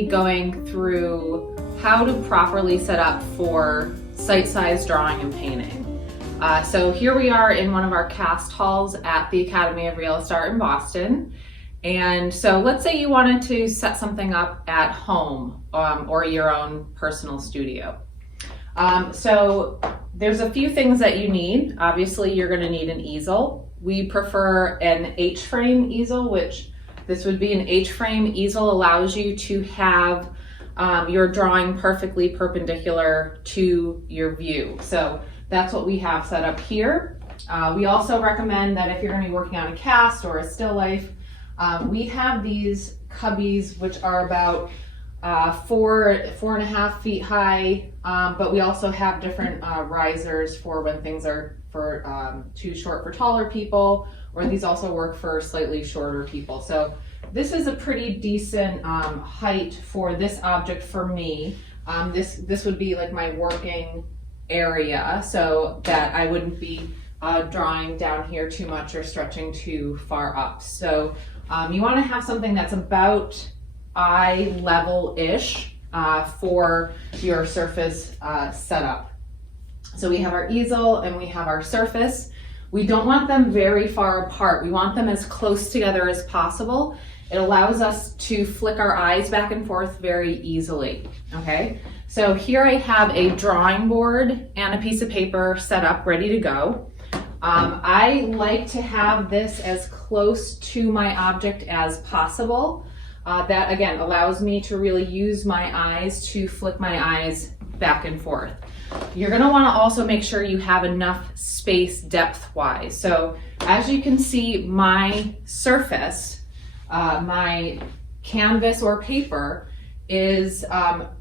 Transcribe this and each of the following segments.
be going through how to properly set up for site-size drawing and painting. So here we are in one of our cast halls at the Academy of Realist Art in Boston. And so let's say you wanted to set something up at home or your own personal studio. So there's a few things that you need. Obviously, you're going to need an easel. We prefer an H-frame easel, which this would be an H-frame easel, allows you to have your drawing perfectly perpendicular to your view. So that's what we have set up here. We also recommend that if you're going to be working on a cast or a still life, we have these cubbies which are about 4.5 feet high, but we also have different risers for when things are too short for taller people, or these also work for slightly shorter people. So this is a pretty decent height for this object for me. This would be like my working area, so that I wouldn't be drawing down here too much or stretching too far up. So you want to have something that's about eye level-ish for your surface setup. So we have our easel and we have our surface. We don't want them very far apart. We want them as close together as possible. It allows us to flick our eyes back and forth very easily, okay? So here I have a drawing board and a piece of paper set up, ready to go. I like to have this as close to my object as possible. That again allows me to really use my eyes to flick my eyes back and forth. You're going to want to also make sure you have enough space depth-wise. So as you can see, my surface, my canvas or paper, is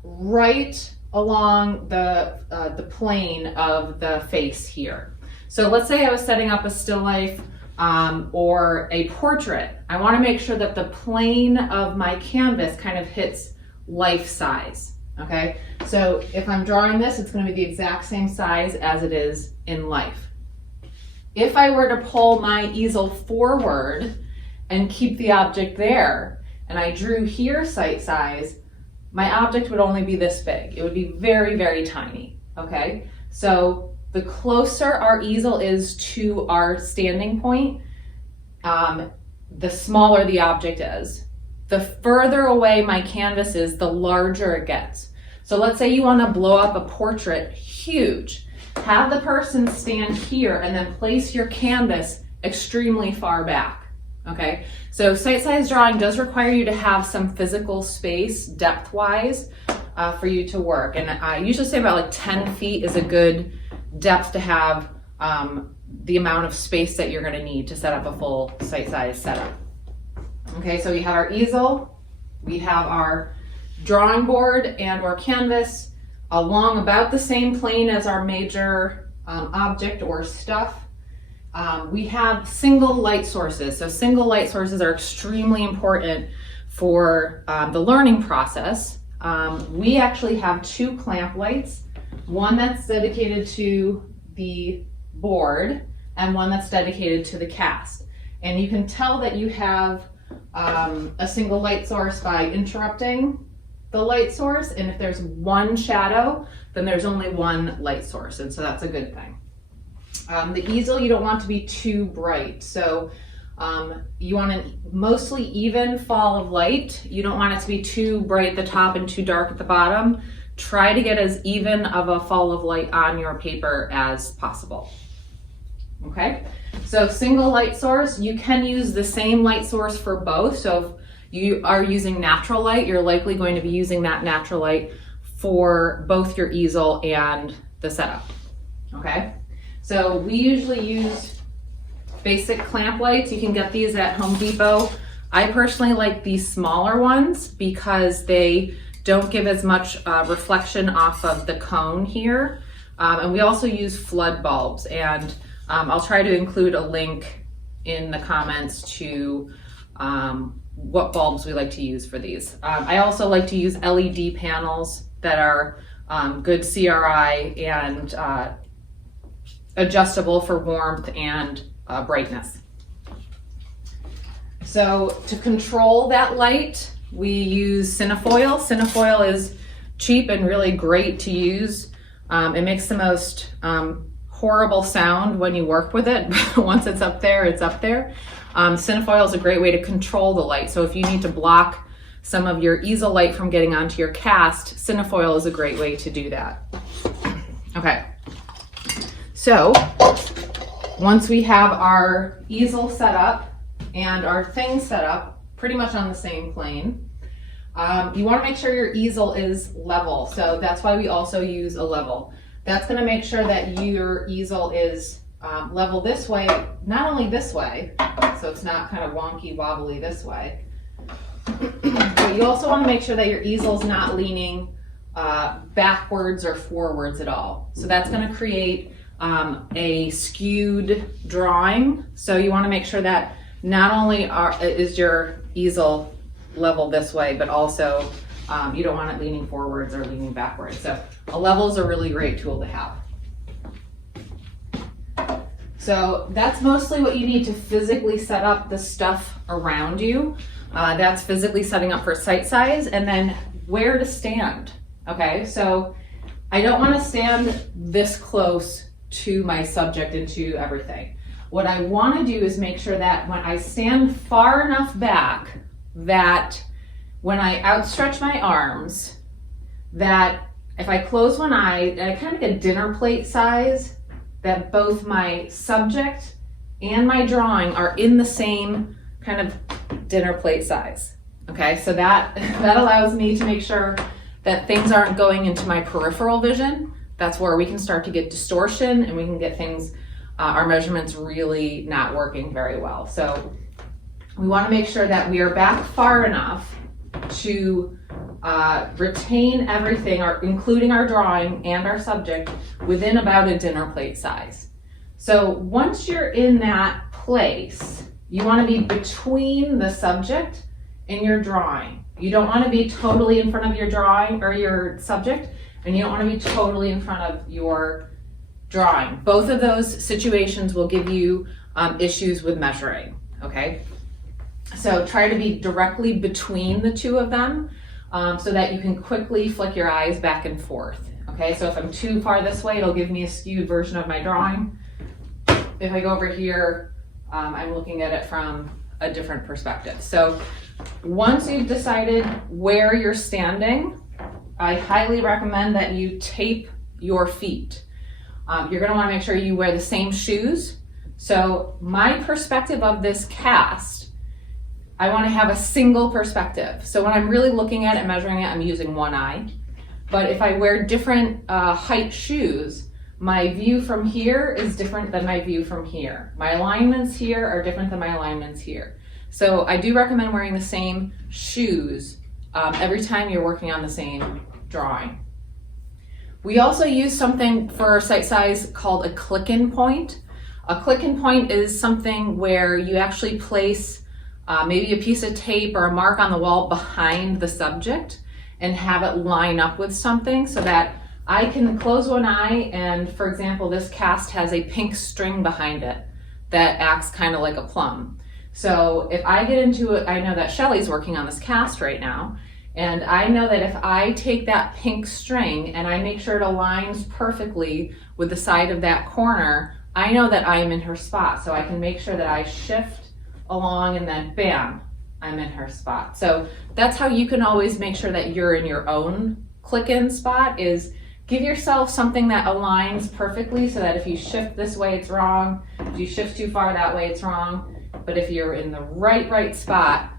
right along the plane of the face here. So let's say I was setting up a still life or a portrait. I want to make sure that the plane of my canvas kind of hits life size. Okay, so if I'm drawing this, it's going to be the exact same size as it is in life. If I were to pull my easel forward and keep the object there, and I drew here sight size, my object would only be this big. It would be very, very tiny. Okay, so the closer our easel is to our standing point, the smaller the object is. The further away my canvas is, the larger it gets. So let's say you want to blow up a portrait huge. Have the person stand here and then place your canvas extremely far back. Okay, so sight-size drawing does require you to have some physical space depth-wise for you to work. And I usually say about like 10 feet is a good depth to have the amount of space that you're going to need to set up a full sight-size setup. Okay, so we have our easel, we have our drawing board and or canvas along about the same plane as our major object or stuff. We have single light sources. So single light sources are extremely important for the learning process. We actually have 2 clamp lights, one that's dedicated to the board and one that's dedicated to the cast. And you can tell that you have a single light source by interrupting the light source, and if there's one shadow, then there's only one light source, and so that's a good thing. The easel, you don't want to be too bright, so you want a mostly even fall of light. You don't want it to be too bright at the top and too dark at the bottom. Try to get as even of a fall of light on your paper as possible. Okay, so single light source, you can use the same light source for both. So if you are using natural light, you're likely going to be using that natural light for both your easel and the setup. Okay, so we usually use basic clamp lights. You can get these at Home Depot. I personally like these smaller ones because they don't give as much reflection off of the cone here. And we also use flood bulbs, and I'll try to include a link in the comments to what bulbs we like to use for these. I also like to use LED panels that are good CRI and adjustable for warmth and brightness. So to control that light, we use Cinefoil. Cinefoil is cheap and really great to use. It makes the most horrible sound when you work with it. Once it's up there, it's up there. Cinefoil is a great way to control the light. So if you need to block some of your easel light from getting onto your cast, Cinefoil is a great way to do that. Okay, so once we have our easel set up and our thing set up pretty much on the same plane, you want to make sure your easel is level. So that's why we also use a level. That's going to make sure that your easel is level this way, not only this way, so it's not kind of wonky wobbly this way, but you also want to make sure that your easel's not leaning backwards or forwards at all. So that's going to create a skewed drawing. So you want to make sure that not only is your easel level this way, but also you don't want it leaning forwards or leaning backwards. So a level is a really great tool to have. So that's mostly what you need to physically set up the stuff around you. That's physically setting up for sight size, and then where to stand. Okay, so I don't want to stand this close to my subject and to everything. What I want to do is make sure that when I stand far enough back that when I outstretch my arms, that if I close one eye, I kind of get a dinner plate size, that both my subject and my drawing are in the same kind of dinner plate size. Okay, so that allows me to make sure that things aren't going into my peripheral vision. That's where we can start to get distortion and we can get things, our measurements really not working very well. So we want to make sure that we are back far enough to retain everything, including our drawing and our subject, within about a dinner plate size. So once you're in that place, you want to be between the subject and your drawing. You don't want to be totally in front of your drawing or your subject, and you don't want to be totally in front of your drawing. Both of those situations will give you issues with measuring, okay? So try to be directly between the two of them so that you can quickly flick your eyes back and forth, okay? So if I'm too far this way, it'll give me a skewed version of my drawing. If I go over here, I'm looking at it from a different perspective. So once you've decided where you're standing, I highly recommend that you tape your feet. You're going to want to make sure you wear the same shoes. So my perspective of this cast, I want to have a single perspective. So when I'm really looking at it and measuring it, I'm using one eye. But if I wear different height shoes, my view from here is different than my view from here. My alignments here are different than my alignments here. So I do recommend wearing the same shoes every time you're working on the same drawing. We also use something for our sight size called a click-in point. A click-in point is something where you actually place maybe a piece of tape or a mark on the wall behind the subject and have it line up with something so that I can close one eye and, for example, this cast has a pink string behind it that acts kind of like a plum. So if I get into it, I know that Shelly's working on this cast right now, and I know that if I take that pink string and I make sure it aligns perfectly with the side of that corner, I know that I'm in her spot. So I can make sure that I shift along and then bam, I'm in her spot. So that's how you can always make sure that you're in your own click-in spot, is give yourself something that aligns perfectly so that if you shift this way, it's wrong. If you shift too far that way, it's wrong. But if you're in the right spot,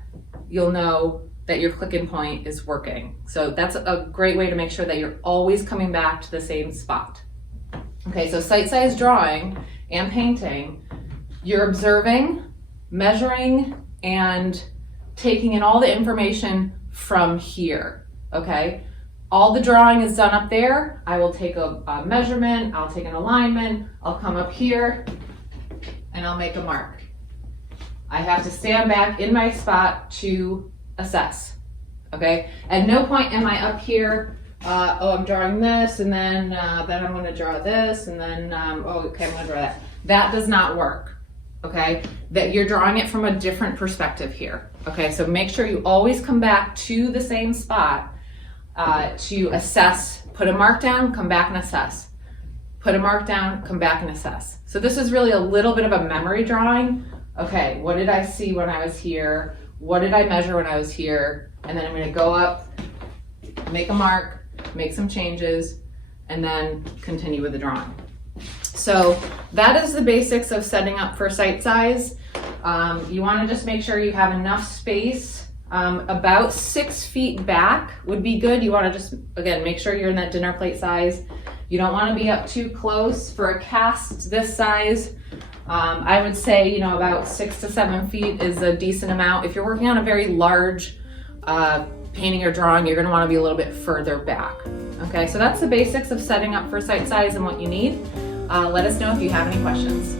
you'll know that your click-in point is working. So that's a great way to make sure that you're always coming back to the same spot. Okay, so sight size drawing and painting, you're observing, measuring, and taking in all the information from here, okay? All the drawing is done up there. I will take a measurement, I'll take an alignment, I'll come up here, and I'll make a mark. I have to stand back in my spot to assess, okay? At no point am I up here, I'm drawing this, and then I'm gonna draw this, and then, okay, I'm gonna draw that. That does not work, okay, that you're drawing it from a different perspective here. Okay, so make sure you always come back to the same spot to assess. Put a mark down, come back and assess. Put a mark down, come back and assess. So this is really a little bit of a memory drawing. Okay, what did I see when I was here? What did I measure when I was here? And then I'm gonna go up, make a mark, make some changes, and then continue with the drawing. So that is the basics of setting up for site size. You wanna just make sure you have enough space. About 6 feet back would be good. You wanna just, again, make sure you're in that dinner plate size. You don't wanna be up too close. For a cast this size, I would say, about 6 to 7 feet is a decent amount. If you're working on a very large painting or drawing, you're gonna wanna be a little bit further back. Okay, so that's the basics of setting up for site size and what you need. Let us know if you have any questions.